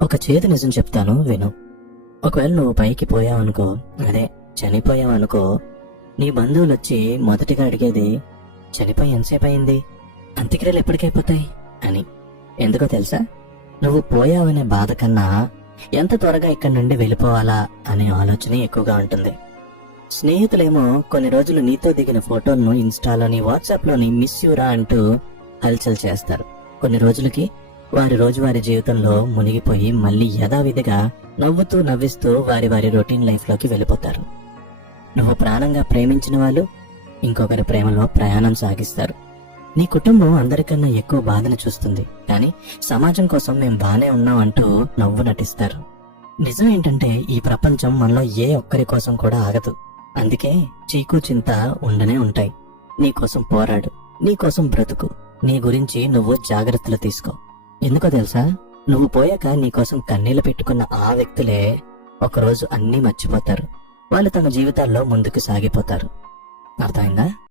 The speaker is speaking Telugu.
ఒక చేదు నిజం చెప్తాను విను. ఒకవేళ నువ్వు పైకి పోయావనుకో, అదే చనిపోయావనుకో, నీ బంధువులు వచ్చి మొదటిగా అడిగేది, చనిపోయి ఎంతసేపు అయింది, అంత్యక్రియలు ఎప్పటికైపోతాయి అని. ఎందుకో తెలుసా? నువ్వు పోయావనే బాధ కన్నా ఎంత త్వరగా ఇక్కడి నుండి వెళ్ళిపోవాలా అనే ఆలోచనే ఎక్కువగా ఉంటుంది. స్నేహితులేమో కొన్ని రోజులు నీతో దిగిన ఫోటోలను ఇన్స్టాలోని, వాట్సాప్లోని మిస్ యూరా అంటూ హల్చల్ చేస్తారు. కొన్ని రోజులకి వారి రోజువారీ జీవితంలో మునిగిపోయి మళ్ళీ యథావిధిగా నవ్వుతూ నవ్విస్తూ వారి వారి రొటీన్ లైఫ్ లోకి వెళ్ళిపోతారు. నువ్వు ప్రాణంగా ప్రేమించిన వాళ్ళు ఇంకొకరి ప్రేమలో ప్రయాణం సాగిస్తారు. నీ కుటుంబం అందరికన్నా ఎక్కువ బాధను చూస్తుంది, కానీ సమాజం కోసం మేం బానే ఉన్నాం అంటూ నవ్వు నటిస్తారు. నిజం ఏంటంటే ఈ ప్రపంచం మనలో ఏ ఒక్కరి కోసం కూడా ఆగదు. అందుకే చీకు చింత ఉండనే ఉంటాయి. నీకోసం పోరాడు, నీకోసం బ్రతుకు, నీ గురించి నువ్వు జాగ్రత్తలు తీసుకో. ఎందుకో తెలుసా? నువ్వు పోయాక నీకోసం కన్నీళ్లు పెట్టుకున్న ఆ వ్యక్తులే ఒకరోజు అన్నీ మర్చిపోతారు. వాళ్ళు తమ జీవితాల్లో ముందుకు సాగిపోతారు. అర్థమైందా?